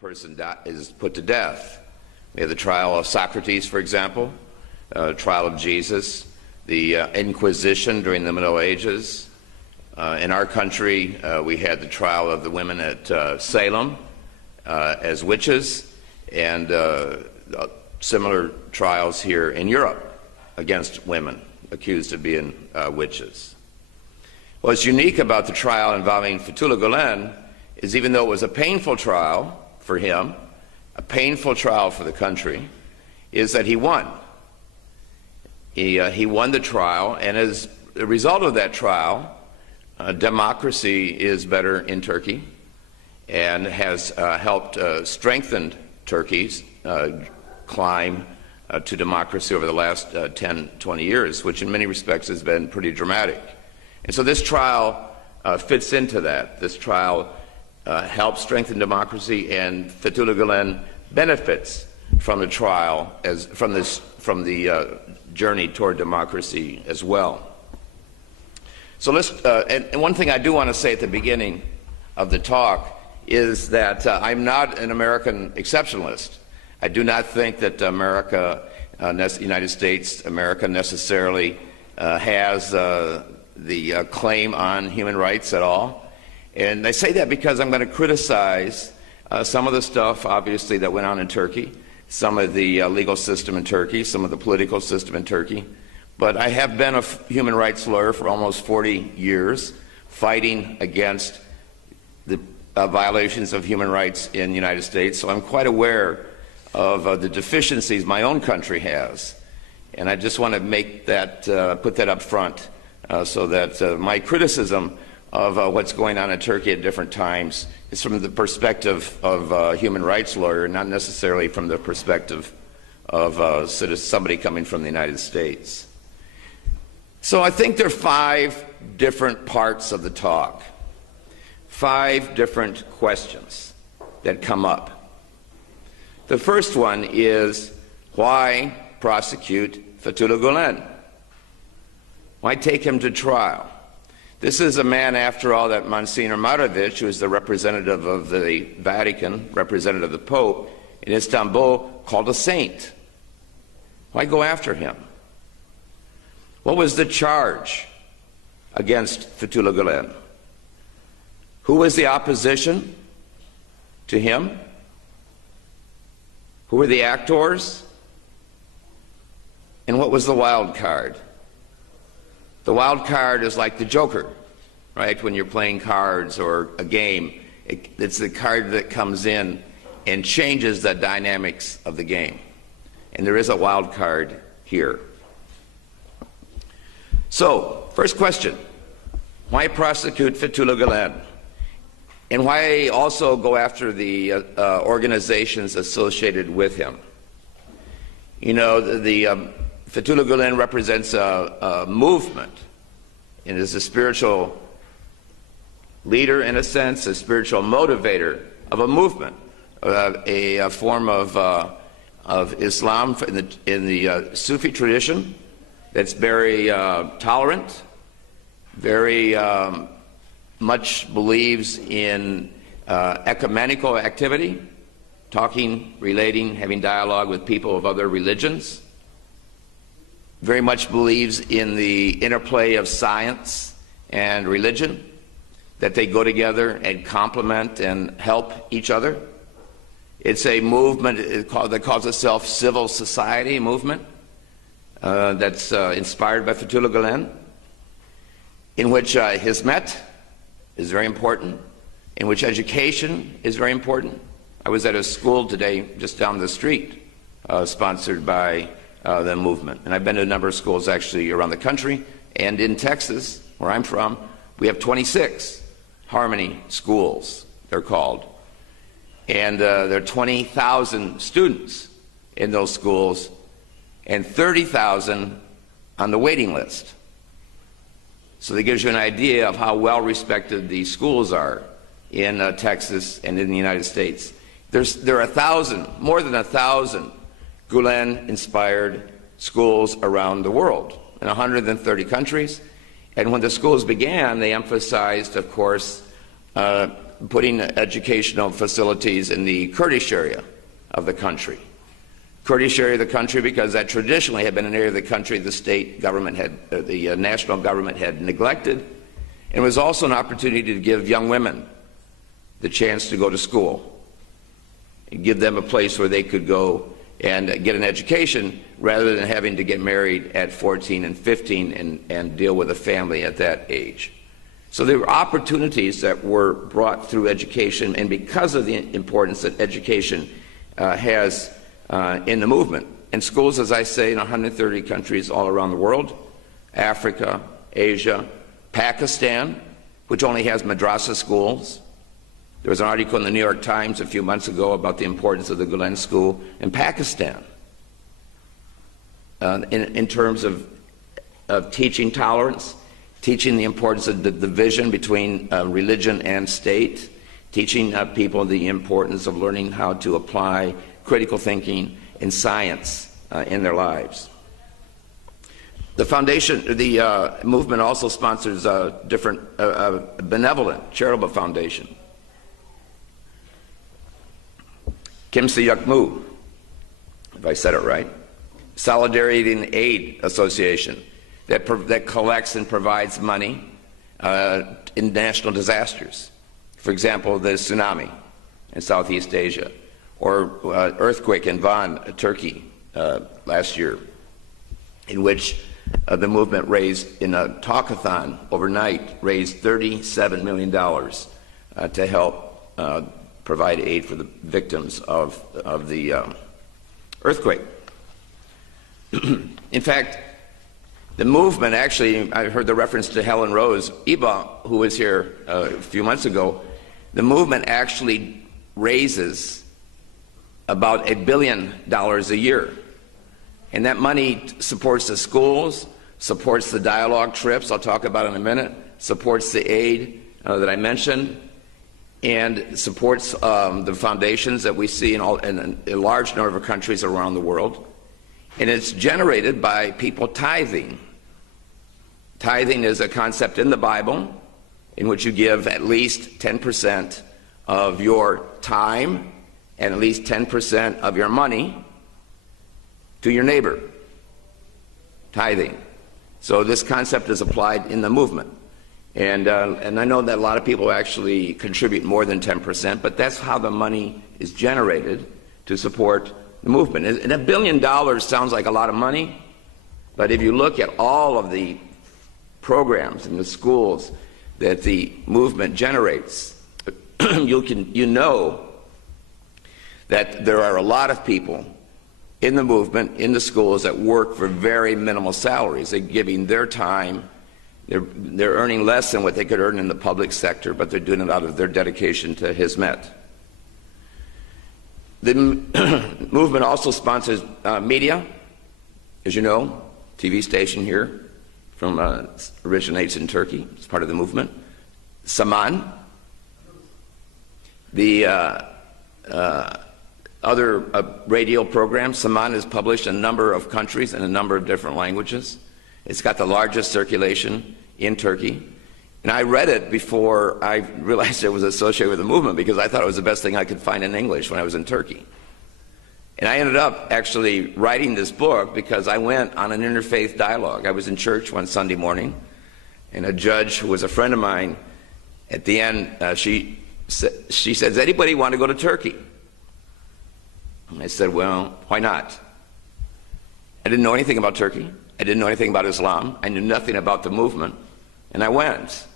person is put to death. We have the trial of Socrates, for example, trial of Jesus, the Inquisition during the Middle Ages. In our country, we had the trial of the women at Salem as witches, and similar trials here in Europe against women accused of being witches. What's unique about the trial involving Fethullah Gulen is, even though it was a painful trial for him, a painful trial for the country, is that he won. He won the trial, and as a result of that trial, democracy is better in Turkey and has helped strengthen Turkey's climb to democracy over the last 10, 20 years, which in many respects has been pretty dramatic. And so this trial fits into that. This trial helps strengthen democracy, and Fethullah Gulen benefits from the trial, from the journey toward democracy as well. So let's, and one thing I do want to say at the beginning of the talk is that I'm not an American exceptionalist. I do not think that United States America necessarily has the claim on human rights at all. And I say that because I'm going to criticize some of the stuff, obviously, that went on in Turkey, some of the legal system in Turkey, some of the political system in Turkey. But I have been a human rights lawyer for almost 40 years, fighting against the violations of human rights in the United States. So I'm quite aware of the deficiencies my own country has. And I just want to make that, put that up front so that my criticism of what's going on in Turkey at different times is from the perspective of a human rights lawyer, not necessarily from the perspective of somebody coming from the United States. So I think there are 5 different parts of the talk, 5 different questions that come up. The first one is, why prosecute Fethullah Gulen? Why take him to trial? This is a man, after all, that Monsignor Marovic, who is the representative of the Vatican, representative of the Pope in Istanbul, called a saint. Why go after him? What was the charge against Fethullah Gulen? Who was the opposition to him? Who were the actors? And what was the wild card? The wild card is like the Joker, right? When you're playing cards or a game, it's the card that comes in and changes the dynamics of the game. And there is a wild card here. So, first question, why prosecute Fethullah Gulen? And why also go after the organizations associated with him? You know, Fethullah Gulen represents a movement, and is a spiritual leader, in a sense, a spiritual motivator of a movement, a form of Islam in the Sufi tradition that's very tolerant, very much believes in ecumenical activity, talking, relating, having dialogue with people of other religions. Very much believes in the interplay of science and religion, that they go together and complement and help each other. It's a movement that calls itself civil society movement that's inspired by Fethullah Gulen, in which Hizmet is very important, in which education is very important. I was at a school today just down the street sponsored by the movement. And I've been to a number of schools actually around the country, and in Texas, where I'm from, we have 26 Harmony schools, they're called. And there are 20,000 students in those schools and 30,000 on the waiting list. So that gives you an idea of how well respected these schools are in Texas and in the United States. There are more than 1,000 Gulen-inspired schools around the world in 130 countries. And when the schools began, they emphasized, of course, putting educational facilities in the Kurdish area of the country. Kurdish area of the country because that traditionally had been an area of the country the state government had, the national government had neglected. It was also an opportunity to give young women the chance to go to school and give them a place where they could go and get an education rather than having to get married at 14 and 15 and deal with a family at that age. So there were opportunities that were brought through education, and because of the importance that education has in the movement. And schools, as I say, in 130 countries all around the world, Africa, Asia, Pakistan, which only has madrasa schools. There was an article in the New York Times a few months ago about the importance of the Gulen School in Pakistan in terms of teaching tolerance, teaching the importance of the division between religion and state, teaching people the importance of learning how to apply critical thinking and science in their lives. The foundation, the movement also sponsors different benevolent, charitable foundation. Kimse Yukmu, if I said it right, Solidarity and Aid Association that collects and provides money in national disasters. For example, the tsunami in Southeast Asia, or earthquake in Van, Turkey, last year, in which the movement raised, in a talkathon overnight, raised $37 million to help provide aid for the victims of the earthquake. In fact, the movement actually, I heard the reference to Helen Rose Iba, who was here a few months ago. The movement actually raises about $1 billion a year. And that money supports the schools, supports the dialogue trips, I'll talk about in a minute, supports the aid that I mentioned, and supports the foundations that we see in a large number of countries around the world. And it's generated by people tithing. Tithing is a concept in the Bible in which you give at least 10% of your time and at least 10% of your money to your neighbor. Tithing. So this concept is applied in the movement. And I know that a lot of people actually contribute more than 10%, but that's how the money is generated to support the movement. And $1 billion sounds like a lot of money, but if you look at all of the programs in the schools that the movement generates, you know that there are a lot of people in the movement, in the schools, that work for very minimal salaries. They're giving their time. They're earning less than what they could earn in the public sector, but they're doing it out of their dedication to Hizmet. The movement also sponsors media, as you know, TV station here, originates in Turkey. It's part of the movement. Saman. The other radio programs. Saman is published in a number of countries in a number of different languages. It's got the largest circulation in Turkey. And I read it before I realized it was associated with the movement, because I thought it was the best thing I could find in English when I was in Turkey. And I ended up actually writing this book because I went on an interfaith dialogue. I was in church one Sunday morning, and a judge who was a friend of mine, at the end, she said, "Does anybody want to go to Turkey?" And I said, "Well, why not?" I didn't know anything about Turkey. I didn't know anything about Islam. I knew nothing about the movement. And I went.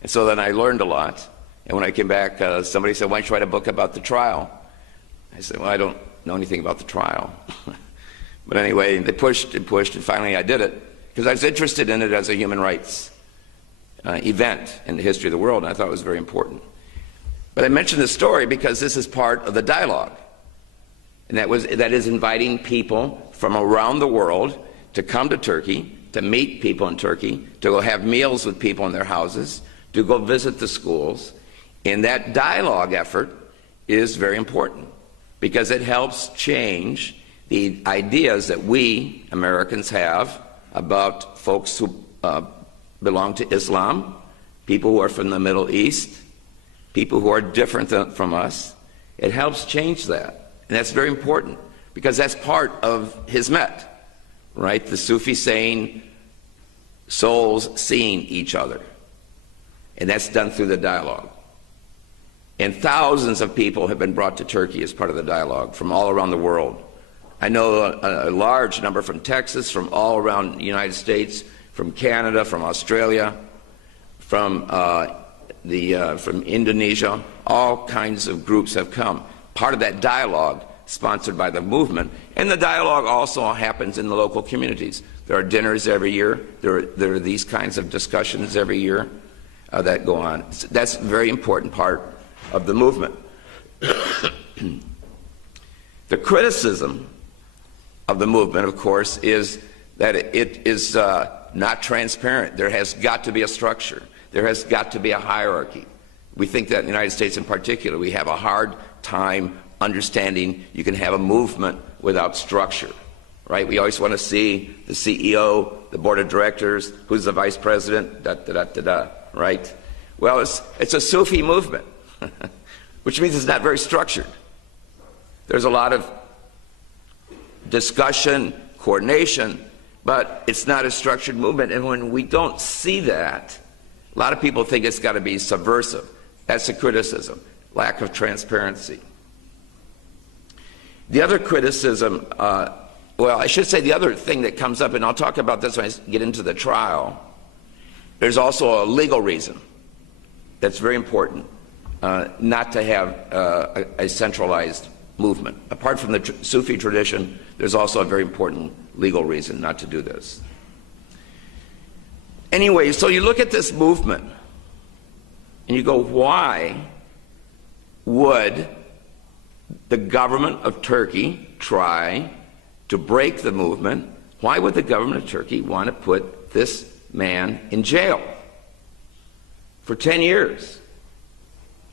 And so then I learned a lot. And when I came back, somebody said, "Why don't you write a book about the trial?" I said, "Well, I don't know anything about the trial." But anyway, they pushed and pushed, and finally I did it, because I was interested in it as a human rights event in the history of the world, and I thought it was very important. But I mentioned this story because this is part of the dialogue. And that is inviting people from around the world to come to Turkey, to meet people in Turkey, to go have meals with people in their houses, to go visit the schools. And that dialogue effort is very important, because it helps change the ideas that we Americans have about folks who belong to Islam, people who are from the Middle East, people who are different from us. It helps change that. And that's very important because that's part of Hizmet, right? The Sufi saying, souls seeing each other. And that's done through the dialogue. And thousands of people have been brought to Turkey as part of the dialogue from all around the world. I know a large number from Texas, from all around the United States, from Canada, from Australia, from Indonesia. All kinds of groups have come. Part of that dialogue sponsored by the movement. And the dialogue also happens in the local communities. There are dinners every year. There are these kinds of discussions every year that go on. That's a very important part of the movement. The criticism of the movement, of course, is that it is not transparent. There has got to be a structure. There has got to be a hierarchy. We think that in the United States in particular, we have a hard time understanding you can have a movement without structure, right? We always want to see the CEO, the board of directors, who's the vice president, right? Well, it's a Sufi movement, which means it's not very structured. There's a lot of discussion, coordination, but it's not a structured movement. And when we don't see that, a lot of people think it's got to be subversive. That's a criticism, lack of transparency. The other criticism, well, I should say the other thing that comes up, and I'll talk about this when I get into the trial, there's also a legal reason that's very important, not to have a centralized movement. Apart from the Sufi tradition, there's also a very important legal reason not to do this. Anyway, so you look at this movement and you go, why would the government of Turkey try to break the movement? Why would the government of Turkey want to put this man in jail for 10 years?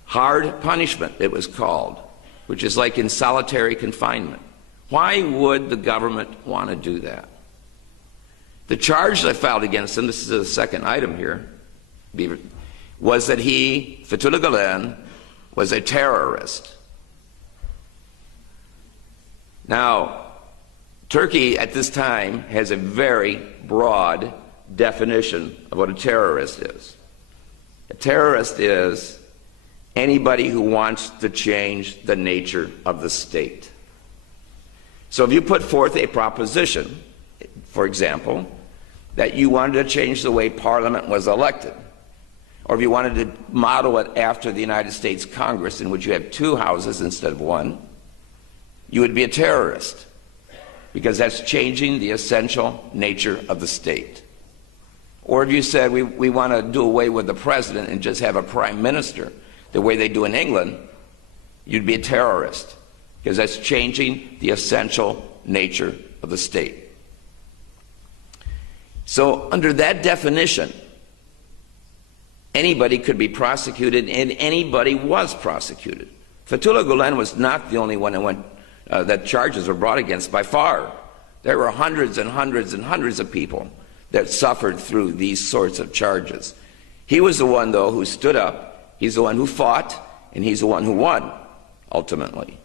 Hard punishment, it was called, which is like in solitary confinement. Why would the government want to do that? The charge that I filed against him, this is the second item here, was that he, Fethullah Gulen, was a terrorist. Now, Turkey at this time has a very broad definition of what a terrorist is. A terrorist is anybody who wants to change the nature of the state. So if you put forth a proposition, for example, that you wanted to change the way Parliament was elected, or if you wanted to model it after the United States Congress, in which you have two houses instead of one, you would be a terrorist, because that's changing the essential nature of the state. Or if you said we want to do away with the president and just have a prime minister the way they do in England, you'd be a terrorist, because that's changing the essential nature of the state. So under that definition, anybody could be prosecuted, and anybody was prosecuted. Fethullah Gulen was not the only one that charges were brought against by far. There were hundreds and hundreds and hundreds of people that suffered through these sorts of charges. He was the one, though, who stood up. He's the one who fought, and he's the one who won, ultimately.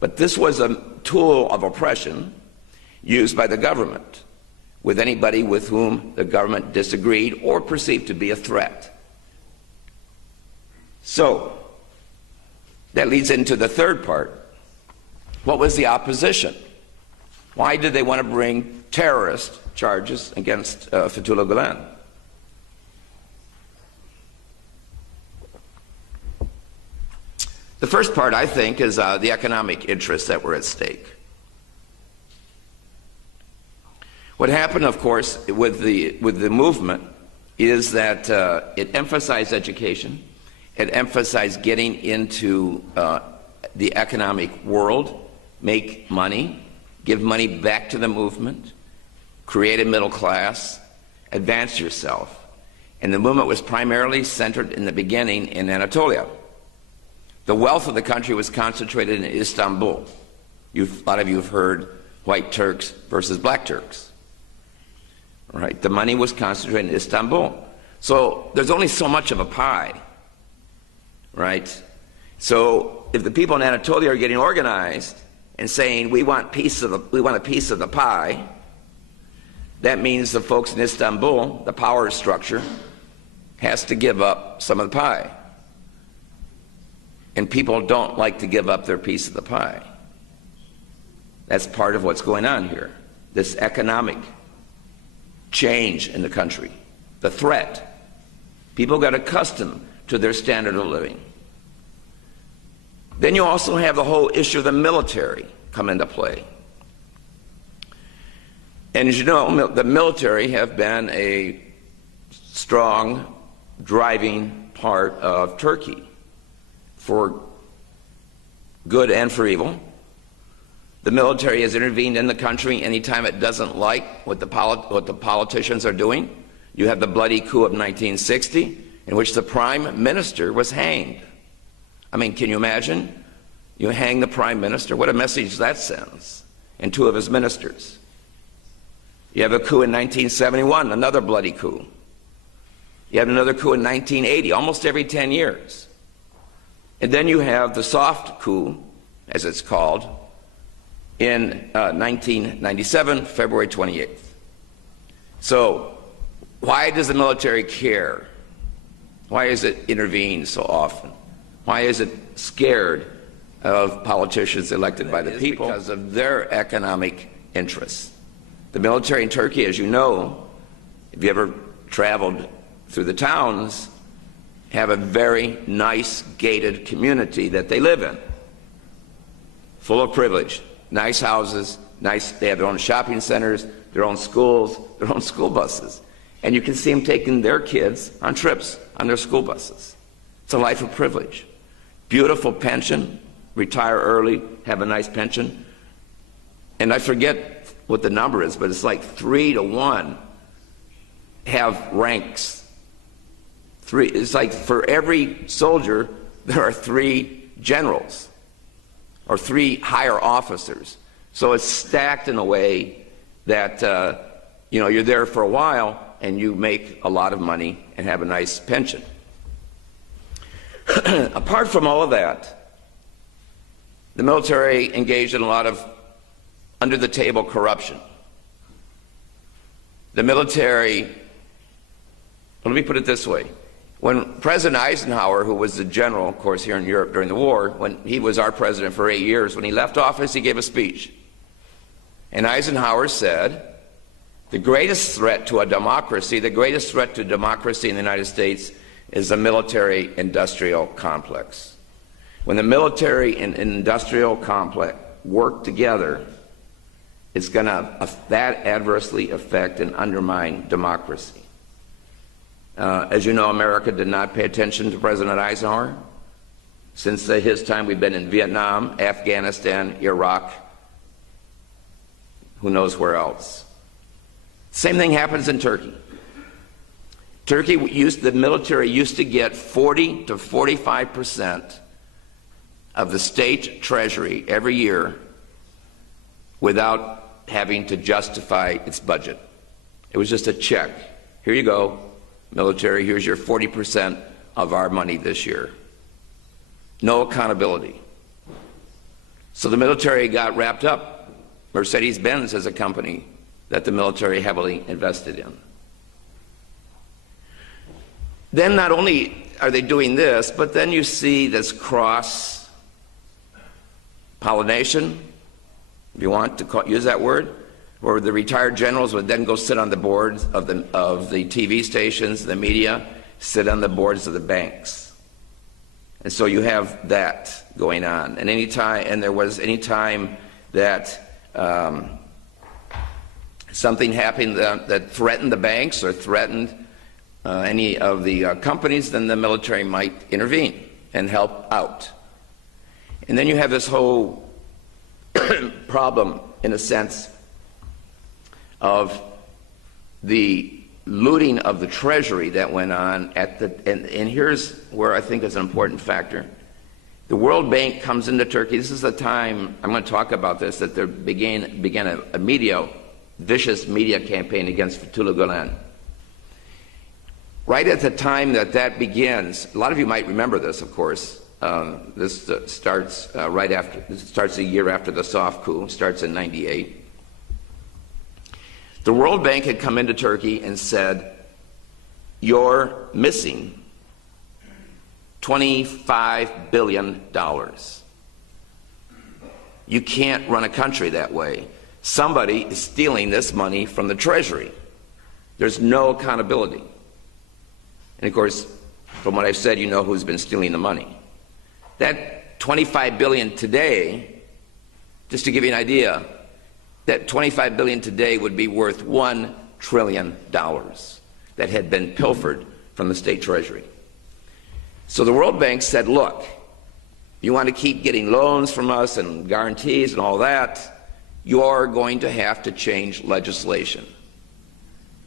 But this was a tool of oppression used by the government with anybody with whom the government disagreed or perceived to be a threat. So that leads into the third part. What was the opposition? Why did they want to bring terrorist charges against Fethullah Gulen? The first part, I think, is the economic interests that were at stake. What happened, of course, with the movement is that it emphasized education. It emphasized getting into the economic world, make money, give money back to the movement, create a middle class, advance yourself. And the movement was primarily centered in the beginning in Anatolia. The wealth of the country was concentrated in Istanbul. A lot of you have heard white Turks versus black Turks. Right? The money was concentrated in Istanbul. So there's only so much of a pie. right? So if the people in Anatolia are getting organized and saying we want a piece of the pie, that means the folks in Istanbul, the power structure, has to give up some of the pie. And people don't like to give up their piece of the pie. That's part of what's going on here. This economic change in the country, the threat. People got accustomed to their standard of living. Then you also have the whole issue of the military come into play. And as you know, the military have been a strong driving part of Turkey for good and for evil. The military has intervened in the country anytime it doesn't like what the politicians are doing. You have the bloody coup of 1960, in which the prime minister was hanged. I mean, can you imagine? You hang the prime minister. What a message that sends. And two of his ministers. You have a coup in 1971, another bloody coup. You have another coup in 1980, almost every 10 years. And then you have the soft coup, as it's called, in 1997, February 28th. So why does the military care? Why is it intervene so often? Why is it scared of politicians elected by the people? Because of their economic interests. The military in Turkey, as you know, if you ever traveled through the towns, have a very nice gated community that they live in, full of privilege, nice houses, they have their own shopping centers, their own schools, their own school buses. And you can see them taking their kids on trips on their school buses. It's a life of privilege. Beautiful pension, retire early, have a nice pension. And I forget what the number is, but it's like 3 to 1 have ranks. It's like for every soldier, there are 3 generals or 3 higher officers. So it's stacked in a way that you're there for a while and you make a lot of money and have a nice pension. Apart from all of that, the military engaged in a lot of under-the-table corruption. The military, let me put it this way. When President Eisenhower, who was the general, of course, here in Europe during the war, when he was our president for 8 years, when he left office, he gave a speech. And Eisenhower said, the greatest threat to a democracy, the greatest threat to democracy in the United States is the military-industrial complex. When the military and industrial complex work together, it's going to that adversely affect and undermine democracy. As you know, America did not pay attention to President Eisenhower. Since his time, we've been in Vietnam, Afghanistan, Iraq, who knows where else. Same thing happens in Turkey. The military used to get 40 to 45% of the state treasury every year without having to justify its budget. It was just a check. Here you go, military, here's your 40% of our money this year. No accountability. So the military got wrapped up. Mercedes-Benz is a company that the military heavily invested in. Then not only are they doing this, but then you see this cross-pollination, if you want to use that word, where the retired generals would then go sit on the boards of the TV stations, the media, sit on the boards of the banks. And so you have that going on. And there was any time that something happened that threatened the banks or threatened any of the companies, then the military might intervene and help out. And then you have this whole problem, in a sense, of the looting of the treasury that went on and here's where I think is an important factor. The World Bank comes into Turkey. This is the time, I'm going to talk about this, that there began a vicious media campaign against Fethullah Gulen. Right at the time that that begins, a lot of you might remember this, of course. This starts a year after the soft coup, starts in '98. The World Bank had come into Turkey and said, "You're missing $25 billion. You can't run a country that way. Somebody is stealing this money from the Treasury. There's no accountability." And of course, from what I've said, you know who's been stealing the money. That $25 billion today, just to give you an idea, that $25 billion today would be worth $1 trillion that had been pilfered from the state treasury. So the World Bank said, look, you want to keep getting loans from us and guarantees and all that, you're going to have to change legislation.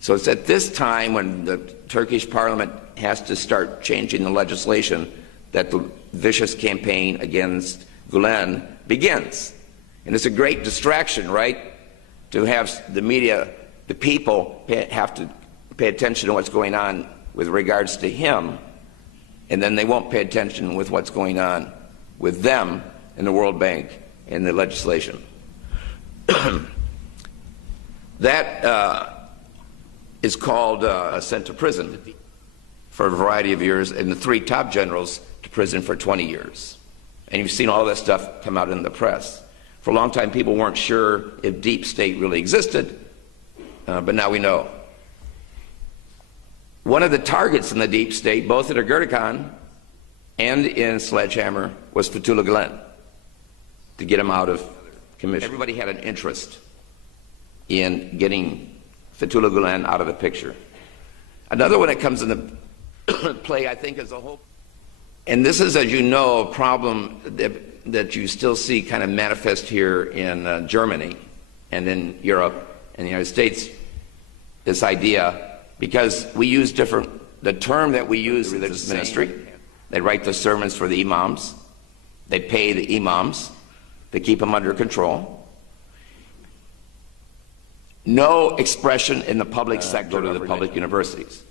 So it's at this time when the Turkish parliament has to start changing the legislation that the vicious campaign against Gulen begins. And it's a great distraction, right? To have the media, the people have to pay attention to what's going on with regards to him, and then they won't pay attention with what's going on with them and the World Bank and the legislation. That is called sent to prison for a variety of years, and the three top generals to prison for 20 years. And you've seen all that stuff come out in the press. For a long time, people weren't sure if deep state really existed, but now we know. One of the targets in the deep state, both at Ergenekon and in Sledgehammer, was Fethullah Gulen, to get him out of commission. Everybody had an interest in getting Fethullah Gulen out of the picture. Another one that comes into play, I think, is a whole, and this is, as you know, a problem that you still see kind of manifest here in Germany and in Europe and the United States, this idea, because we use the term that we use, religious ministry. They write the sermons for the imams. They pay the imams. They keep them under control. No expression in the public sector of the public universities.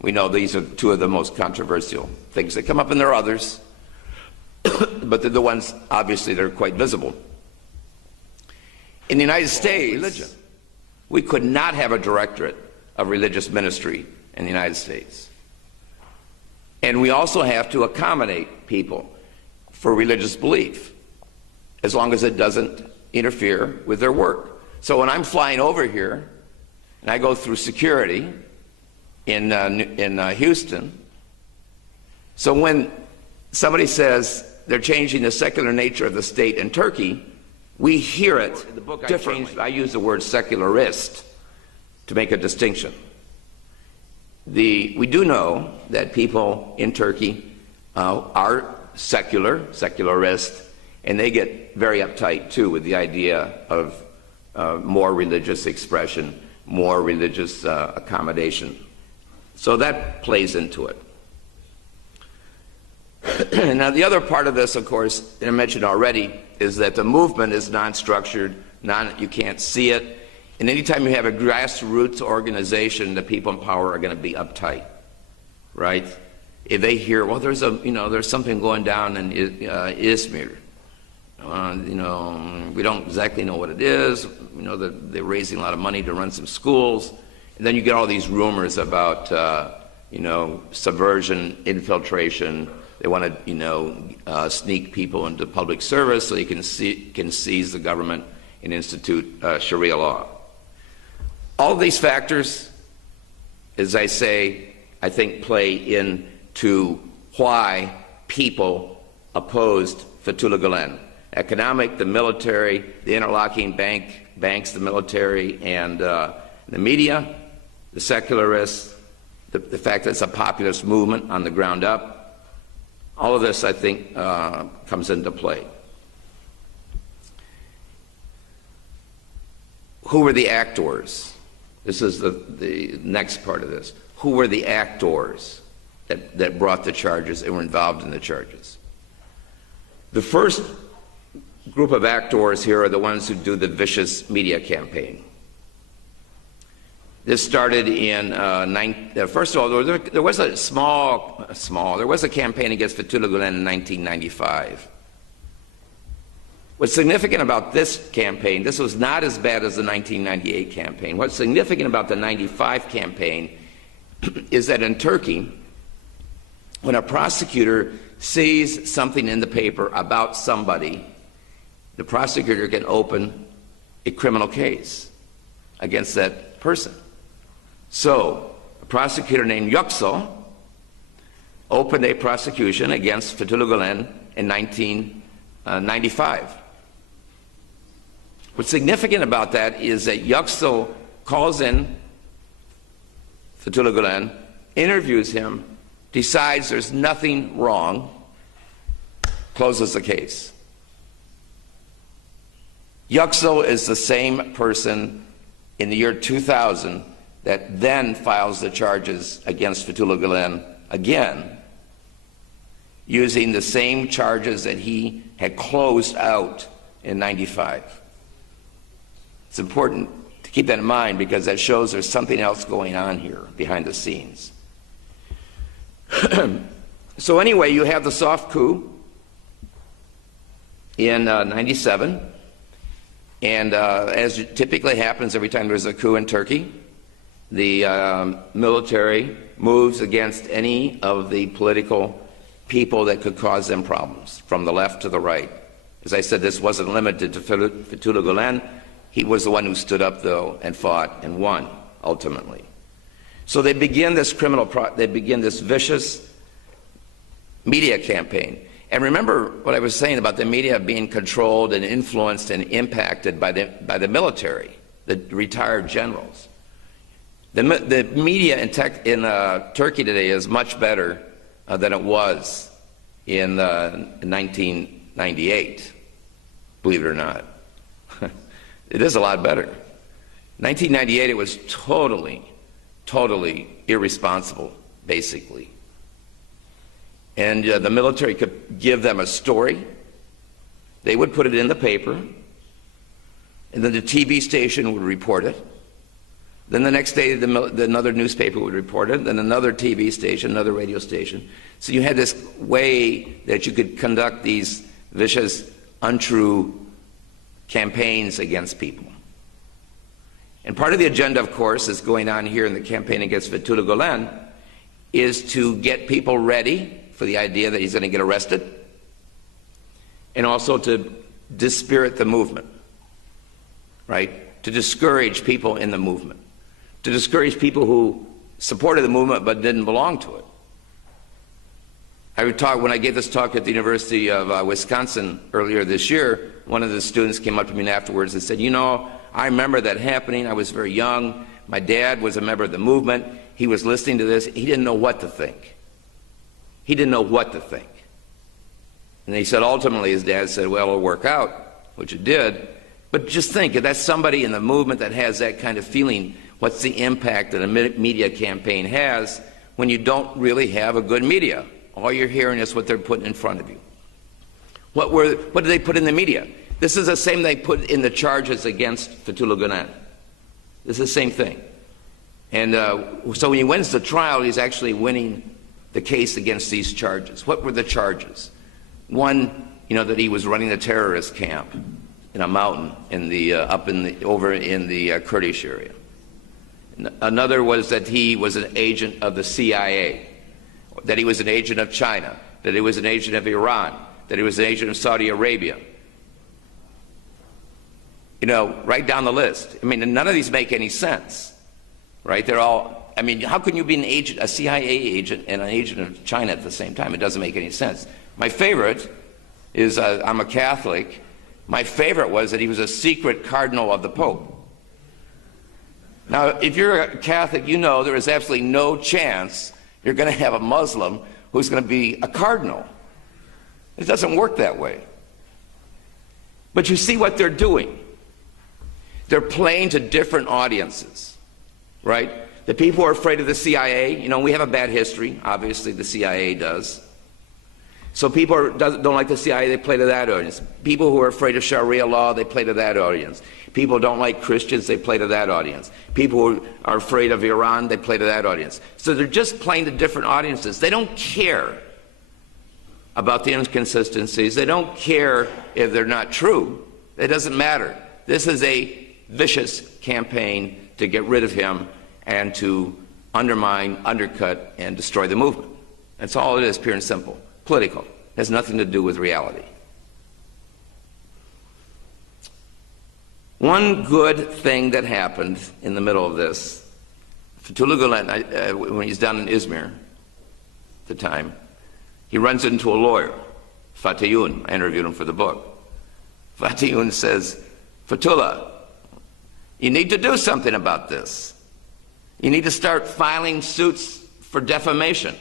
We know these are two of the most controversial things that come up, and there are others, but they're the ones, obviously, that are quite visible. In the United States, religion, we could not have a directorate of religious ministry in the United States. And we also have to accommodate people for religious belief, as long as it doesn't interfere with their work. So when I'm flying over here, and I go through security in Houston, so when somebody says they're changing the secular nature of the state in Turkey, we hear it differently. I use the word secularist to make a distinction. We do know that people in Turkey are secularist, and they get very uptight too with the idea of more religious expression, more religious accommodation. So that plays into it. Now the other part of this, of course, that I mentioned already, is that the movement is non-structured, you can't see it, and anytime you have a grassroots organization, the people in power are going to be uptight, right? If they hear, well, there's something going down in Izmir, we don't exactly know what it is. We know that they're raising a lot of money to run some schools, and then you get all these rumors about, subversion, infiltration. They want to, sneak people into public service so they can seize the government and institute Sharia law. All of these factors, as I say, I think play into why people opposed Fethullah Gulen. Economic, the military, the interlocking banks, the military, and the media, the secularists, the fact that it's a populist movement on the ground up. All of this, I think, comes into play. Who were the actors? This is the next part of this. Who were the actors that brought the charges and were involved in the charges? The first group of actors here are the ones who do the vicious media campaign. This started in, first of all, there was a there was a campaign against Fethullah Gulen in 1995. What's significant about this campaign, this was not as bad as the 1998 campaign. What's significant about the 95 campaign is that in Turkey, when a prosecutor sees something in the paper about somebody, the prosecutor can open a criminal case against that person. So, a prosecutor named Yüksel opened a prosecution against Fethullah Gulen in 1995. What's significant about that is that Yüksel calls in Fethullah Gulen, interviews him, decides there's nothing wrong, closes the case. Yüksel is the same person in the year 2000 that then files the charges against Fethullah Gulen again, using the same charges that he had closed out in 95. It's important to keep that in mind because that shows there's something else going on here behind the scenes. So anyway, you have the soft coup in 97, and as typically happens every time there's a coup in Turkey, the military moves against any of the political people that could cause them problems, from the left to the right. As I said, this wasn't limited to Fethullah Gulen. He was the one who stood up, though, and fought and won, ultimately. So they begin this this vicious media campaign. And remember what I was saying about the media being controlled and influenced and impacted by the military, the retired generals. The media in Turkey today is much better than it was in 1998, believe it or not. It is a lot better. 1998, it was totally irresponsible, basically. And the military could give them a story. They would put it in the paper, and then the TV station would report it. Then the next day, another newspaper would report it, then another TV station, another radio station. So you had this way that you could conduct these vicious, untrue campaigns against people. And part of the agenda, of course, is going on here in the campaign against Fethullah Gulen, is to get people ready for the idea that he's going to get arrested, and also to dispirit the movement, right? To discourage people in the movement, to discourage people who supported the movement but didn't belong to it. When I gave this talk at the University of Wisconsin earlier this year, one of the students came up to me afterwards and said, you know, I remember that happening. I was very young. My dad was a member of the movement. He was listening to this. He didn't know what to think. He didn't know what to think. And he said, ultimately, his dad said, well, it'll work out, which it did. But just think, if that's somebody in the movement that has that kind of feeling, what's the impact that a media campaign has when you don't really have a good media? All you're hearing is what they're putting in front of you. What did they put in the media? This is the same they put in the charges against Fethullah Gulen. This is the same thing. And so when he wins the trial, he's actually winning the case against these charges. What were the charges? One, that he was running a terrorist camp in a mountain over in the Kurdish area. Another was that he was an agent of the CIA, that he was an agent of China, that he was an agent of Iran, that he was an agent of Saudi Arabia. Right down the list. I mean, none of these make any sense, right? They're all, how can you be an agent, a CIA agent and an agent of China at the same time? It doesn't make any sense. My favorite is, I'm a Catholic, my favorite was that he was a secret cardinal of the Pope. Now, if you're a Catholic, there is absolutely no chance you're going to have a Muslim who's going to be a cardinal. It doesn't work that way. But you see what they're doing. They're playing to different audiences, right? The people who are afraid of the CIA, we have a bad history. Obviously, the CIA does. So people don't like the CIA, they play to that audience. People who are afraid of Sharia law, they play to that audience. People who don't like Christians, they play to that audience. People who are afraid of Iran, they play to that audience. So they're just playing to different audiences. They don't care about the inconsistencies. They don't care if they're not true. It doesn't matter. This is a vicious campaign to get rid of him and to undermine, undercut, and destroy the movement. That's all it is, pure and simple. Political. It has nothing to do with reality. One good thing that happened in the middle of this, Fethullah Gulen, when he's down in Izmir at the time, he runs into a lawyer, Fethullah. I interviewed him for the book. Fethullah says, Fethullah, you need to do something about this. You need to start filing suits for defamation.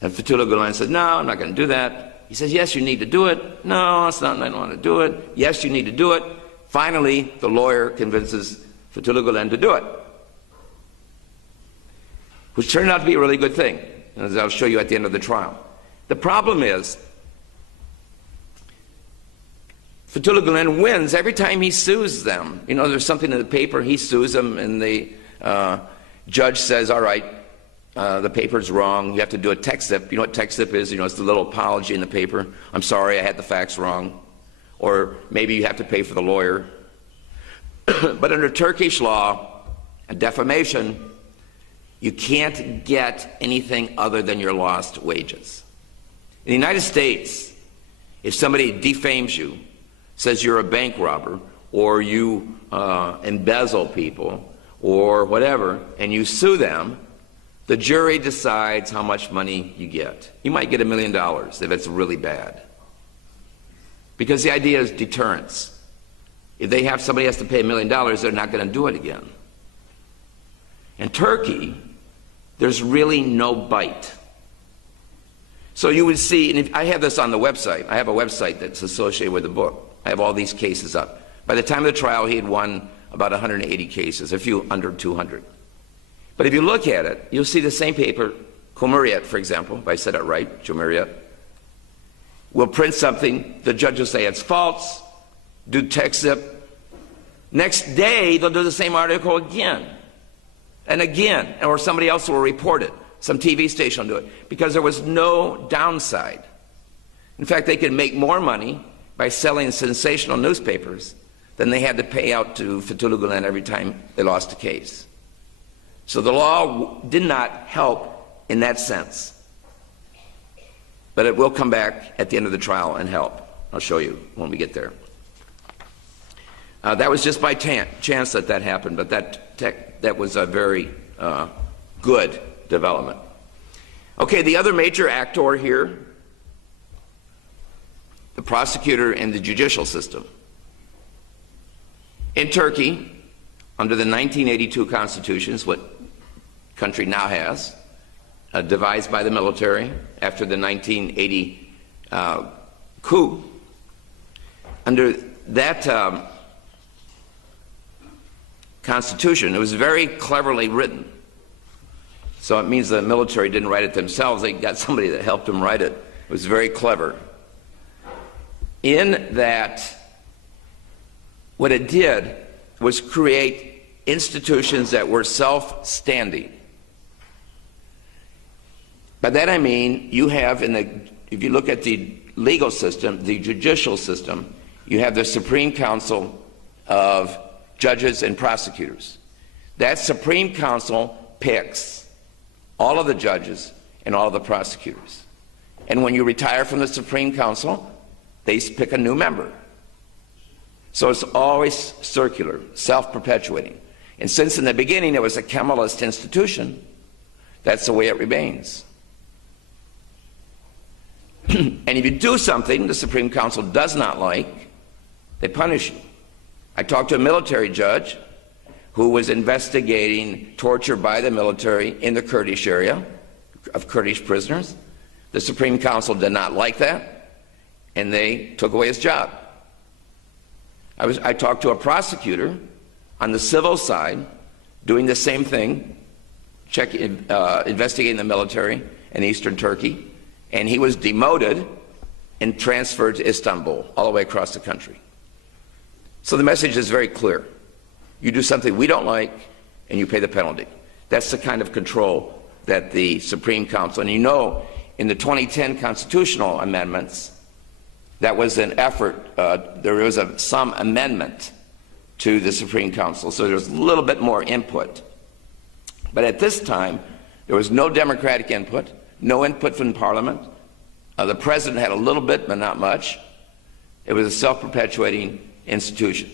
And Fethullah Gulen said, no, I'm not going to do that. He says, yes, you need to do it. No, it's not, I don't want to do it. Yes, you need to do it. Finally, the lawyer convinces Fethullah Gulen to do it, which turned out to be a really good thing, as I'll show you at the end of the trial. The problem is, Fethullah Gulen wins every time he sues them. You know, there's something in the paper, he sues them, and the judge says, all right, the paper's wrong, you have to do a text-zip. You know what text-zip is? You know, it's the little apology in the paper. I'm sorry, I had the facts wrong. Or maybe you have to pay for the lawyer. But under Turkish law, a defamation, you can't get anything other than your lost wages. In the United States, if somebody defames you, says you're a bank robber, or you embezzle people, or whatever, and you sue them, the jury decides how much money you get. You might get $1 million if it's really bad. Because the idea is deterrence. If they have somebody has to pay $1 million, they're not going to do it again. In Turkey, there's really no bite. So you would see, and I have this on the website. I have a website that's associated with the book. I have all these cases up. By the time of the trial, he had won about 180 cases, a few under 200. But if you look at it, you'll see the same paper, Cumhuriyet, for example, if I said it right, Cumhuriyet, will print something, the judge will say it's false, do text zip. Next day, they'll do the same article again, and again, or somebody else will report it. Some TV station will do it, because there was no downside. In fact, they could make more money by selling sensational newspapers than they had to pay out to Fethullah Gulen every time they lost a case. So the law did not help in that sense. But it will come back at the end of the trial and help. I'll show you when we get there. That was just by chance that that happened, but that was a very good development. Okay, the other major actor here, the prosecutor and the judicial system. In Turkey, under the 1982 Constitution, what country now has, devised by the military after the 1980 coup. Under that Constitution, it was very cleverly written. So it means the military didn't write it themselves. They got somebody that helped them write it. It was very clever. In that, what it did was create institutions that were self-standing. By that I mean, you have if you look at the legal system, the judicial system, you have the Supreme Council of judges and prosecutors. That Supreme Council picks all of the judges and all of the prosecutors. And when you retire from the Supreme Council, they pick a new member. So it's always circular, self-perpetuating. And since in the beginning it was a Kemalist institution, that's the way it remains. And if you do something the Supreme Council does not like, they punish you. I talked to a military judge who was investigating torture by the military in the Kurdish area of Kurdish prisoners. The Supreme Council did not like that, and they took away his job. I talked to a prosecutor on the civil side doing the same thing, investigating the military in eastern Turkey, And he was demoted and transferred to Istanbul, all the way across the country. So the message is very clear. You do something we don't like, and you pay the penalty. That's the kind of control that the Supreme Council, and you know, in the 2010 constitutional amendments, that was an effort, there was some amendment to the Supreme Council, so there was a little bit more input. But at this time, there was no democratic input, no input from Parliament. The President had a little bit, but not much. It was a self-perpetuating institution.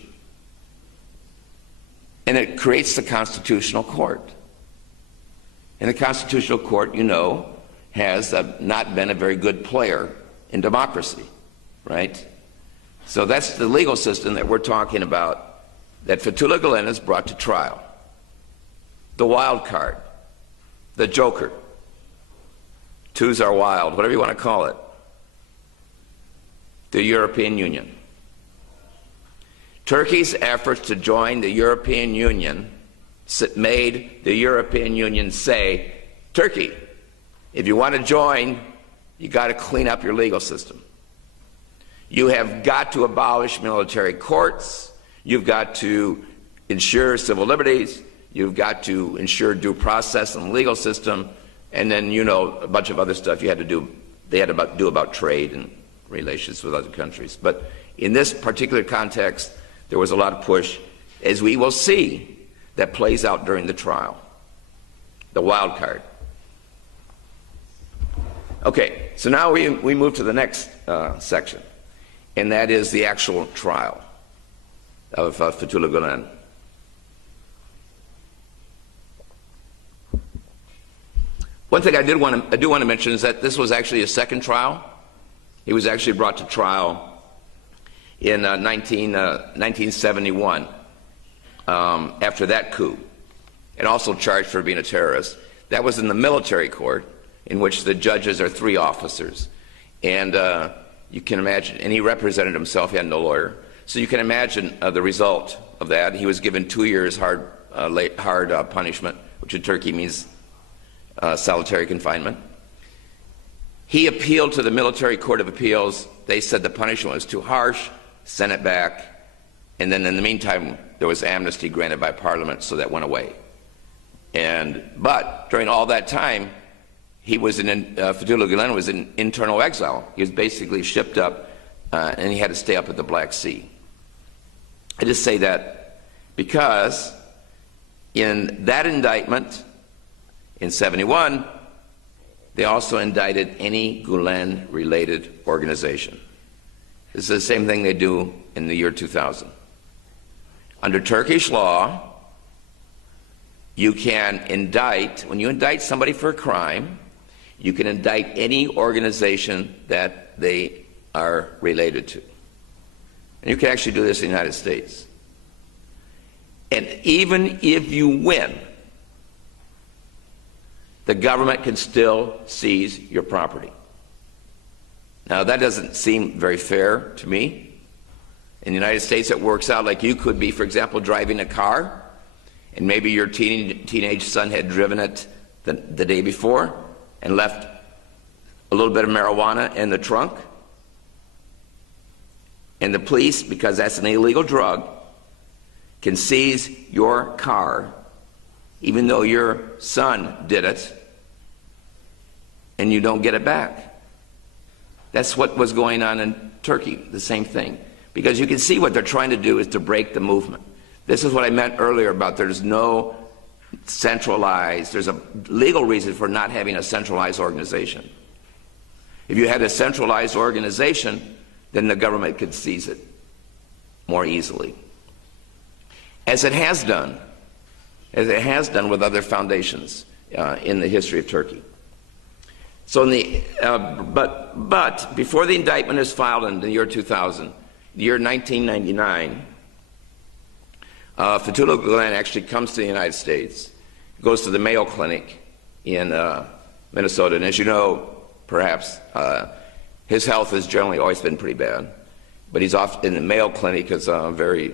And it creates the Constitutional Court. And the Constitutional Court, you know, has not been a very good player in democracy, right? So that's the legal system that we're talking about, that Fethullah Gulen is brought to trial. The wild card, the joker, twos are wild, whatever you want to call it, the European Union. Turkey's efforts to join the European Union made the European Union say, Turkey, if you want to join, you got to clean up your legal system. You have got to abolish military courts. You've got to ensure civil liberties. You've got to ensure due process in the legal system. And then, you know, a bunch of other stuff you had to do. They had to do about trade and relations with other countries. But in this particular context, there was a lot of push, as we will see, that plays out during the trial. The wild card. Okay, so now we move to the next section, and that is the actual trial of Fethullah Gulen. One thing I do want to mention is that this was actually a second trial. He was actually brought to trial in 1971 after that coup, and also charged for being a terrorist. That was in the military court, in which the judges are 3 officers. And you can imagine, and he represented himself, he had no lawyer. So you can imagine the result of that. He was given 2 years hard punishment, which in Turkey means solitary confinement. He appealed to the Military Court of Appeals. They said the punishment was too harsh, sent it back, and then in the meantime there was amnesty granted by Parliament, so that went away. But during all that time, he was Fethullah Gulen was in internal exile. He was basically shipped up, and he had to stay up at the Black Sea. I just say that because in that indictment in '71, they also indicted any Gulen-related organization. This is the same thing they do in the year 2000. Under Turkish law, you can indict, when you indict somebody for a crime, you can indict any organization that they are related to. And you can actually do this in the United States. And even if you win, the government can still seize your property. Now, that doesn't seem very fair to me. In the United States, it works out like you could be, for example, driving a car, and maybe your teenage son had driven it the day before and left a little bit of marijuana in the trunk. And the police, because that's an illegal drug, can seize your car even though your son did it, and you don't get it back. That's what was going on in Turkey, the same thing. Because you can see what they're trying to do is to break the movement. This is what I meant earlier about there's no centralized, there's a legal reason for not having a centralized organization. If you had a centralized organization, then the government could seize it more easily. As it has done with other foundations in the history of Turkey. So in the, but before the indictment is filed in the year 2000, the year 1999, Fethullah Gulen actually comes to the United States, goes to the Mayo Clinic in Minnesota, and as you know, perhaps, his health has generally always been pretty bad, but he's off in the Mayo Clinic is a very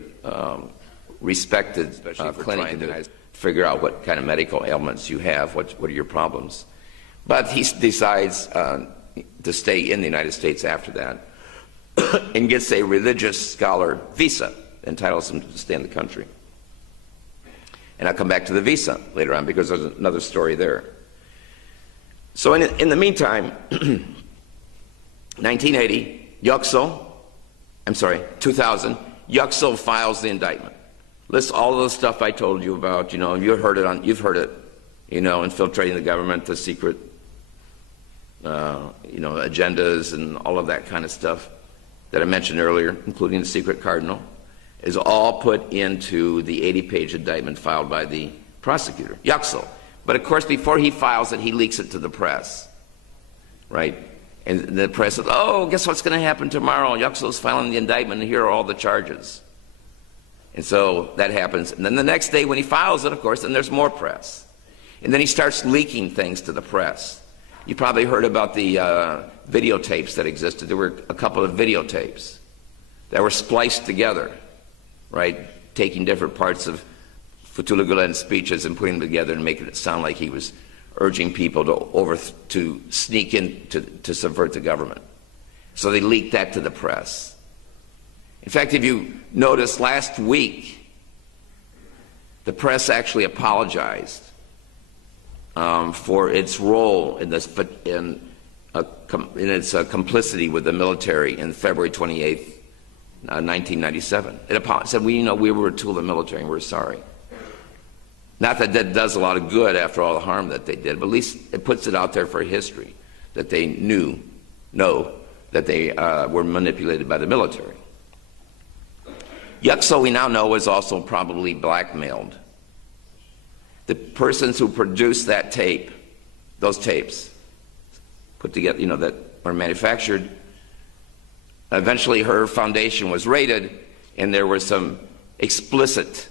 respected clinic to figure out what kind of medical ailments you have, what are your problems. But he decides, to stay in the United States after that, and gets a religious scholar visa, entitles him to stay in the country. And I'll come back to the visa later on because there's another story there. So in the meantime, 2000, Yüksel files the indictment. Lists all of the stuff I told you about, you've heard it, infiltrating the government, the secret, agendas and all of that kind of stuff that I mentioned earlier, including the secret cardinal, is all put into the 80-page indictment filed by the prosecutor, Yüksel. But of course, before he files it, he leaks it to the press, right? And the press says, oh, guess what's going to happen tomorrow? Yüksel's filing the indictment, and here are all the charges. And so that happens. And then the next day when he files it, of course, then there's more press. And then he starts leaking things to the press. You probably heard about the videotapes that existed. There were a couple of videotapes that were spliced together, right? Taking different parts of Fethullah Gulen's speeches and putting them together and making it sound like he was urging people to sneak in to subvert the government. So they leaked that to the press. In fact, if you notice, last week, the press actually apologized for its role in its complicity with the military in February 28th, 1997. It said, we were a tool of the military and we're sorry. Not that that does a lot of good after all the harm that they did, but at least it puts it out there for history that they know that they were manipulated by the military. Yüksel, we now know, was also probably blackmailed. The persons who produced that tape, those tapes, put together, that were manufactured, eventually her foundation was raided, and there were some explicit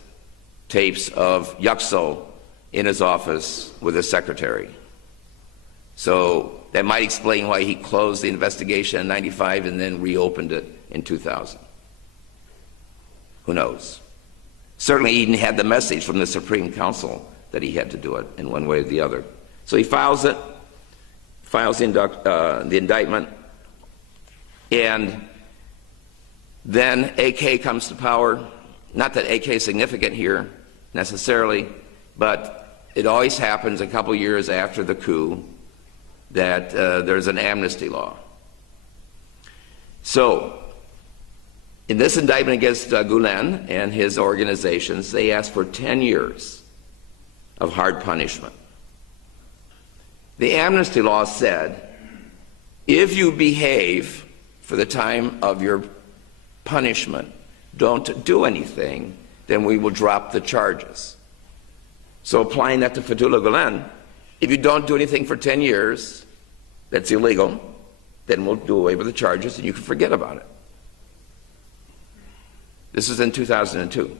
tapes of Yüksel in his office with his secretary. So that might explain why he closed the investigation in '95 and then reopened it in 2000. Who knows? Certainly he had the message from the Supreme Council that he had to do it in one way or the other. So he files the indictment, and then AK comes to power. Not that AK is significant here necessarily, but it always happens a couple years after the coup that there's an amnesty law. So in this indictment against Gulen and his organizations, they asked for 10 years of hard punishment. The amnesty law said, if you behave for the time of your punishment, don't do anything, then we will drop the charges. So applying that to Fethullah Gulen, if you don't do anything for 10 years, that's illegal, then we'll do away with the charges and you can forget about it. This is in 2002.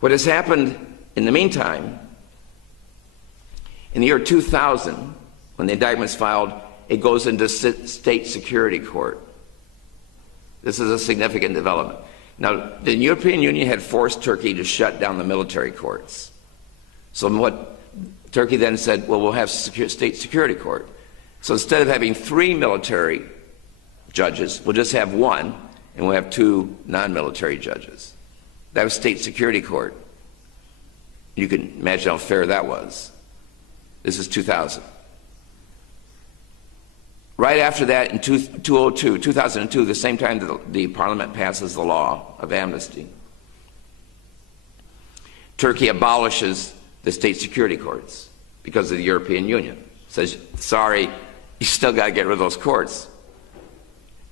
What has happened in the meantime, in the year 2000, when the indictment's filed, it goes into state security court. This is a significant development. Now, the European Union had forced Turkey to shut down the military courts. So what Turkey then said, well, we'll have state security court. So instead of having 3 military judges, we'll just have 1, and we'll have 2 non-military judges. That was state security court. You can imagine how fair that was. This is 2000. Right after that, in 2002, the same time that the parliament passes the law of amnesty, Turkey abolishes the state security courts because of the European Union. Says, sorry, you still got to get rid of those courts.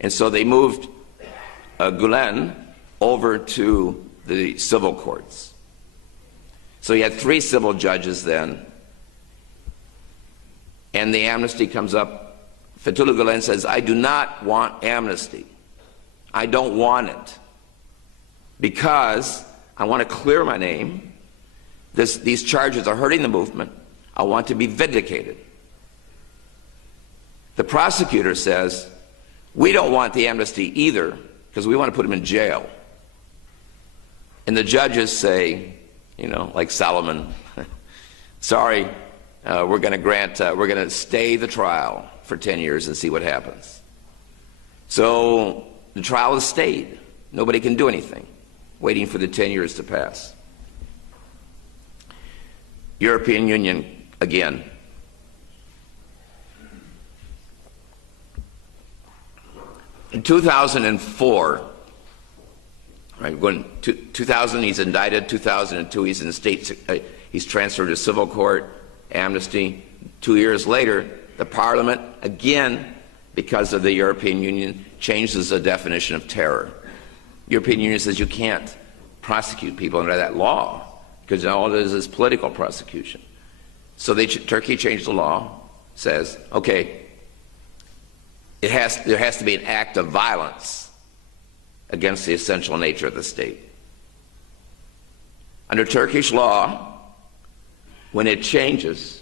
And so they moved Gulen over to the civil courts. So you had 3 civil judges then, and the amnesty comes up. Fethullah Gulen says, I do not want amnesty. I don't want it because I want to clear my name. These charges are hurting the movement. I want to be vindicated. The prosecutor says, we don't want the amnesty either because we want to put him in jail. And the judges say, like Solomon, sorry, we're going to stay the trial for 10 years and see what happens. So the trial is stayed. Nobody can do anything, waiting for the 10 years to pass. European Union again. In 2004, right, when 2000 he's indicted, 2002 he's in he's transferred to civil court, amnesty. 2 years later, the Parliament again, because of the European Union, changes the definition of terror. European Union says you can't prosecute people under that law because all it is political prosecution. So Turkey changed the law, says, okay, there has to be an act of violence against the essential nature of the state. Under Turkish law, when it changes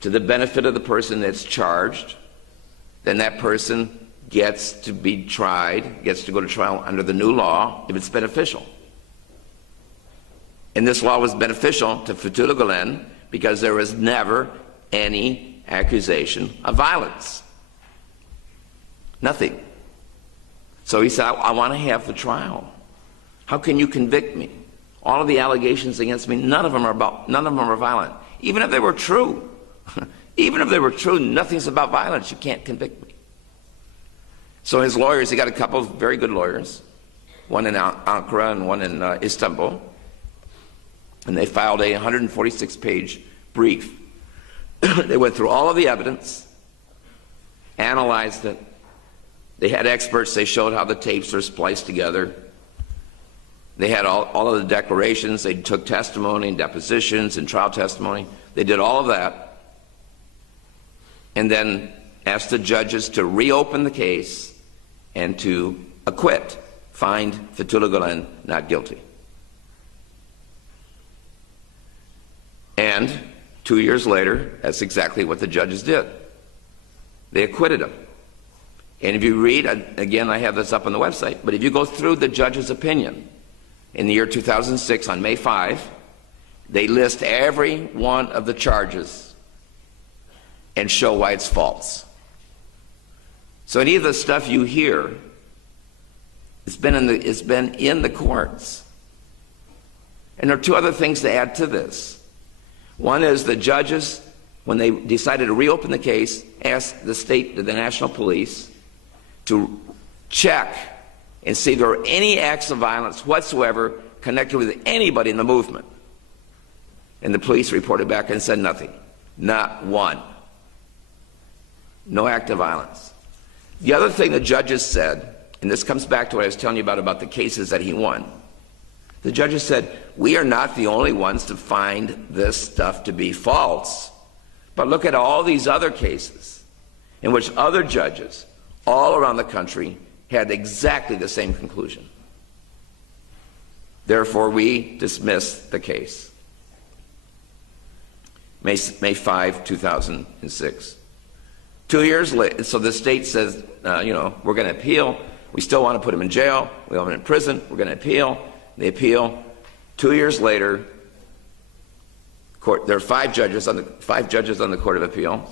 to the benefit of the person that's charged, then that person gets to be tried, gets to go to trial under the new law if it's beneficial. And this law was beneficial to Fethullah Gulen because there was never any accusation of violence. Nothing. So he said, I want to have the trial. How can you convict me? All of the allegations against me, none of them are violent. Even if they were true, even if they were true, nothing's about violence. You can't convict me. So his lawyers, he got a couple of very good lawyers, one in Ankara and one in Istanbul, and they filed a 146-page brief. They went through all of the evidence, analyzed it. They had experts. They showed how the tapes are spliced together. They had all of the declarations. They took testimony and depositions and trial testimony. They did all of that, and then asked the judges to reopen the case and to acquit, find Fethullah Gulen not guilty. And 2 years later, that's exactly what the judges did. They acquitted him. And if you read, again, I have this up on the website, but if you go through the judge's opinion, in the year 2006, on May 5, they list every one of the charges and show why it's false. So any of the stuff you hear, it's been in the courts. And there are two other things to add to this. One is the judges, when they decided to reopen the case, asked the national police to check and see if there were any acts of violence whatsoever connected with anybody in the movement. And the police reported back and said nothing. Not one. No act of violence. The other thing the judges said, and this comes back to what I was telling you about the cases that he won. The judges said, we are not the only ones to find this stuff to be false, but look at all these other cases in which other judges all around the country had exactly the same conclusion. Therefore, we dismiss the case. May 5, 2006. 2 years later, so the state says, we're going to appeal. We still want to put him in jail. We want him in prison. We're going to appeal. They appeal. 2 years later, there are five judges on the Court of Appeals.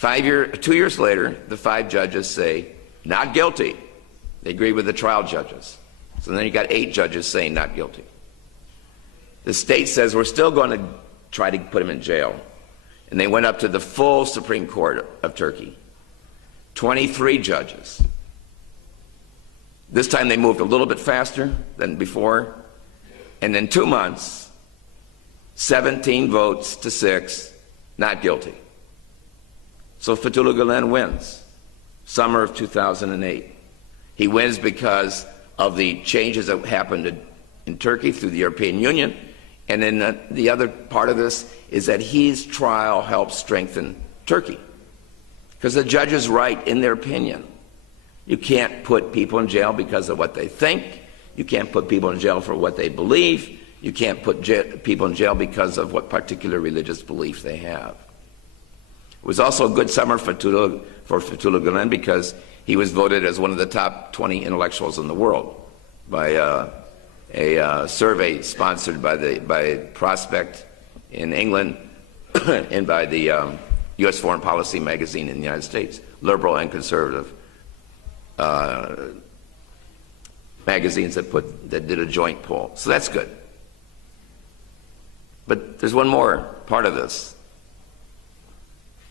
2 years later, the five judges say, not guilty. They agree with the trial judges. So then you got 8 judges saying not guilty. The state says, we're still going to try to put him in jail. And they went up to the full Supreme Court of Turkey. 23 judges. This time they moved a little bit faster than before. And in 2 months, 17 votes to 6, not guilty. So Fethullah Gulen wins, summer of 2008. He wins because of the changes that happened in Turkey through the European Union. And then the other part of this is that his trial helped strengthen Turkey. Because the judges write in their opinion, you can't put people in jail because of what they think. You can't put people in jail for what they believe. You can't put people in jail because of what particular religious belief they have. It was also a good summer for Fethullah Gulen because he was voted as one of the top 20 intellectuals in the world by a survey sponsored by Prospect in England and by the U.S. Foreign Policy magazine in the United States, liberal and conservative magazines that did a joint poll. So that's good. But there's one more part of this.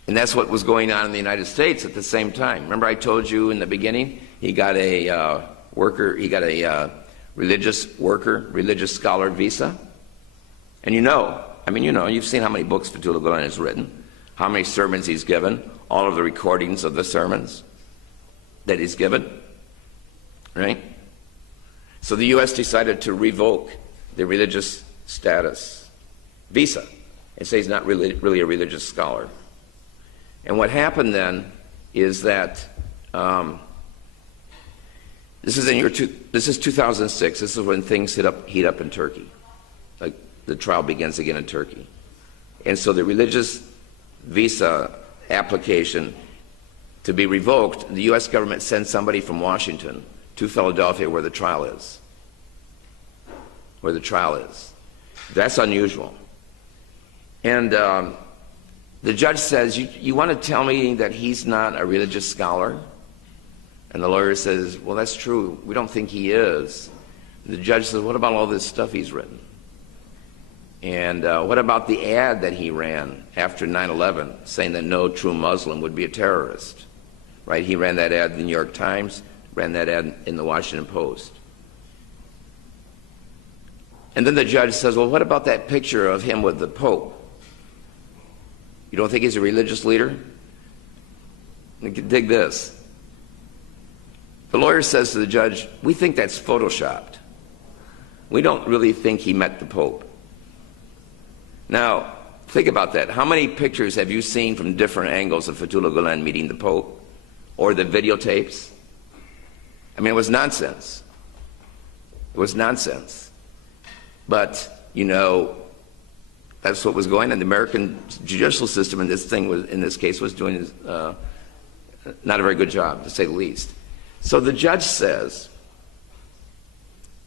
And that's what was going on in the United States at the same time. Remember I told you in the beginning, he got a religious worker, religious scholar visa? And you've seen how many books Fethullah Gulen has written, how many sermons he's given, all of the recordings of the sermons that he's given, right? So the U.S. decided to revoke the religious status visa and say he's not really a religious scholar. And what happened then is that this is 2006. This is when things heat up in Turkey. Like the trial begins again in Turkey. And so the religious visa application to be revoked, the U.S. government sends somebody from Washington to Philadelphia where the trial is. That's unusual. And the judge says, you want to tell me that he's not a religious scholar? And the lawyer says, well, that's true. We don't think he is. The judge says, what about all this stuff he's written? And what about the ad that he ran after 9/11 saying that no true Muslim would be a terrorist? Right? He ran that ad in the New York Times, ran that ad in the Washington Post. And then the judge says, well, what about that picture of him with the Pope? You don't think he's a religious leader? Dig this. The lawyer says to the judge, we think that's photoshopped. We don't really think he met the Pope. Now, think about that. How many pictures have you seen from different angles of Fethullah Gulen meeting the Pope? Or the videotapes? I mean, it was nonsense. It was nonsense. But, that's what was going on. The American judicial system in this case was doing not a very good job, to say the least. So the judge says,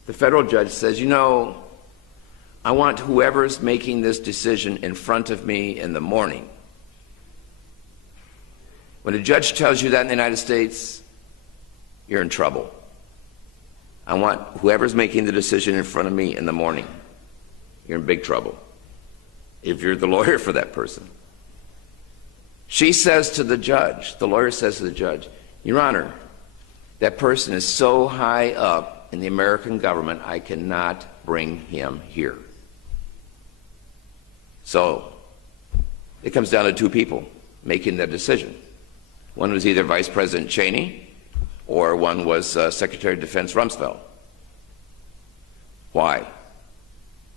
the federal judge says, I want whoever's making this decision in front of me in the morning. When a judge tells you that in the United States, you're in trouble. I want whoever's making the decision in front of me in the morning. You're in big trouble if you're the lawyer for that person. She says to the judge, the lawyer says to the judge, Your Honor, that person is so high up in the American government, I cannot bring him here. So it comes down to two people making the decision. One was either Vice President Cheney or one was Secretary of Defense Rumsfeld. Why?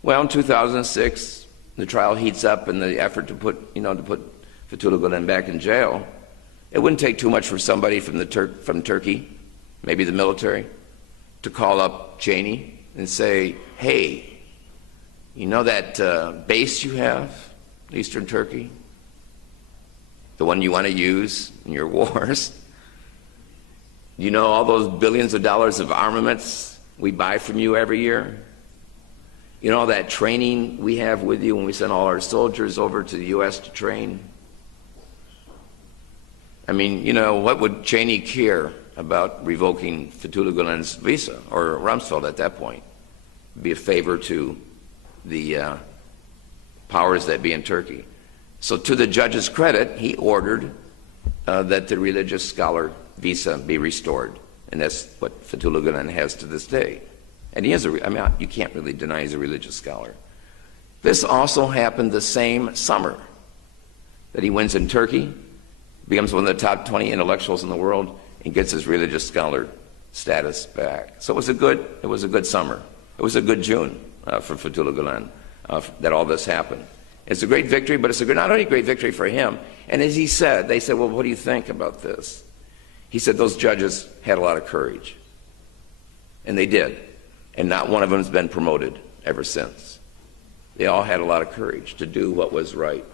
Well, in 2006, the trial heats up in the effort to put Fethullah Gulen back in jail. It wouldn't take too much for somebody from Turkey, maybe the military, to call up Cheney and say, hey, that base you have in eastern Turkey, the one you want to use in your wars, all those billions of dollars of armaments we buy from you every year? All that training we have with you when we send all our soldiers over to the U.S. to train? I mean, what would Cheney care about revoking Fethullah Gulen's visa, or Rumsfeld at that point? It'd be a favor to the powers that be in Turkey. So to the judge's credit, he ordered that the religious scholar visa be restored. And that's what Fethullah Gulen has to this day. And he is you can't really deny he's a religious scholar. This also happened the same summer that he wins in Turkey, becomes one of the top 20 intellectuals in the world, and gets his religious scholar status back. So it was a good summer. It was a good June for Fethullah Gulen that all this happened. It's a great victory, but it's not only a great victory for him. And as he said, they said, well, what do you think about this? He said those judges had a lot of courage. And they did. And not one of them has been promoted ever since. They all had a lot of courage to do what was right.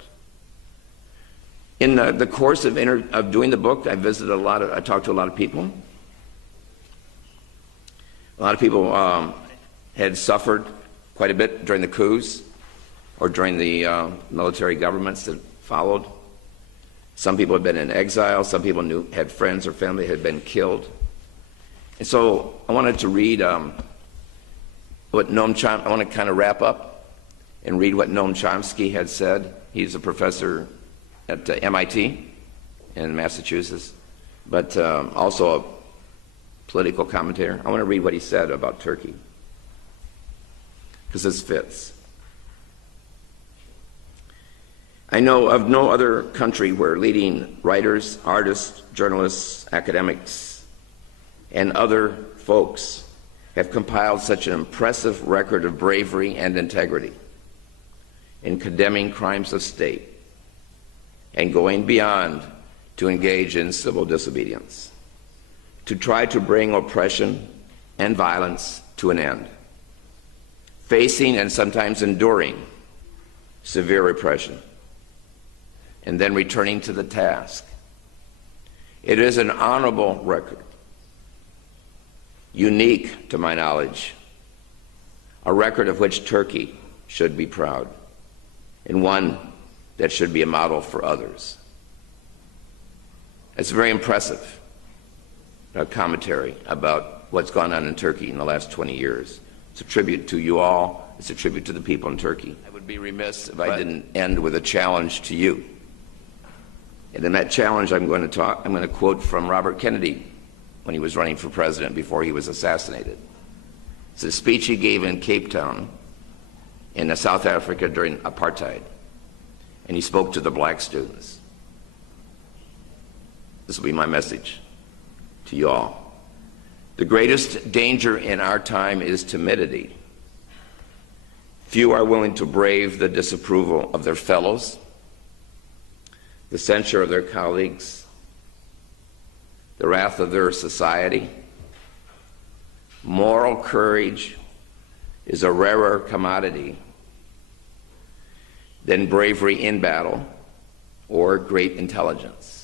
In the course of doing the book, I talked to a lot of people. A lot of people had suffered quite a bit during the coups. or during the military governments that followed. Some people had been in exile. Some people had friends or family had been killed. And so I wanted to read what Noam Chomsky, I want to kind of wrap up and read what Noam Chomsky had said. He's a professor at MIT in Massachusetts, but also a political commentator. I want to read what he said about Turkey, because this fits. I know of no other country where leading writers, artists, journalists, academics, and other folks have compiled such an impressive record of bravery and integrity in condemning crimes of state and going beyond to engage in civil disobedience, to try to bring oppression and violence to an end, facing and sometimes enduring severe repression, and then returning to the task. It is an honorable record, unique to my knowledge, a record of which Turkey should be proud, and one that should be a model for others. It's very impressive commentary about what's gone on in Turkey in the last 20 years. It's a tribute to you all. It's a tribute to the people in Turkey. I would be remiss if I didn't end with a challenge to you. And in that challenge, I'm going to quote from Robert Kennedy when he was running for president before he was assassinated. It's a speech he gave in Cape Town in South Africa during apartheid, and he spoke to the black students. This will be my message to you all. The greatest danger in our time is timidity. Few are willing to brave the disapproval of their fellows, the censure of their colleagues, the wrath of their society. Moral courage is a rarer commodity than bravery in battle or great intelligence.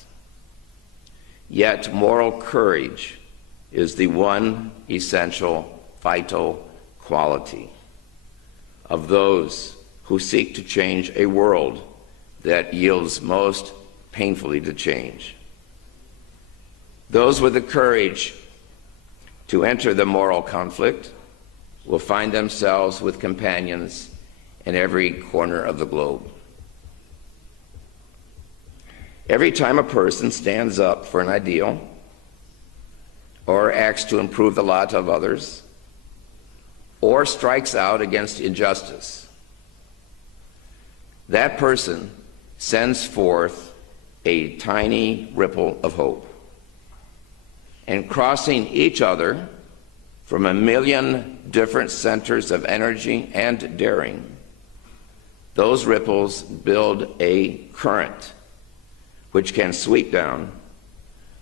Yet moral courage is the one essential, vital quality of those who seek to change a world that yields most painfully to change. Those with the courage to enter the moral conflict will find themselves with companions in every corner of the globe. Every time a person stands up for an ideal or acts to improve the lot of others or strikes out against injustice, that person sends forth a tiny ripple of hope. And crossing each other from a million different centers of energy and daring, those ripples build a current which can sweep down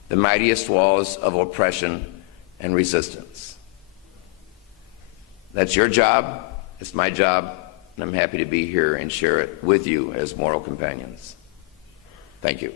the mightiest walls of oppression and resistance. That's your job, it's my job, and I'm happy to be here and share it with you as moral companions. Thank you.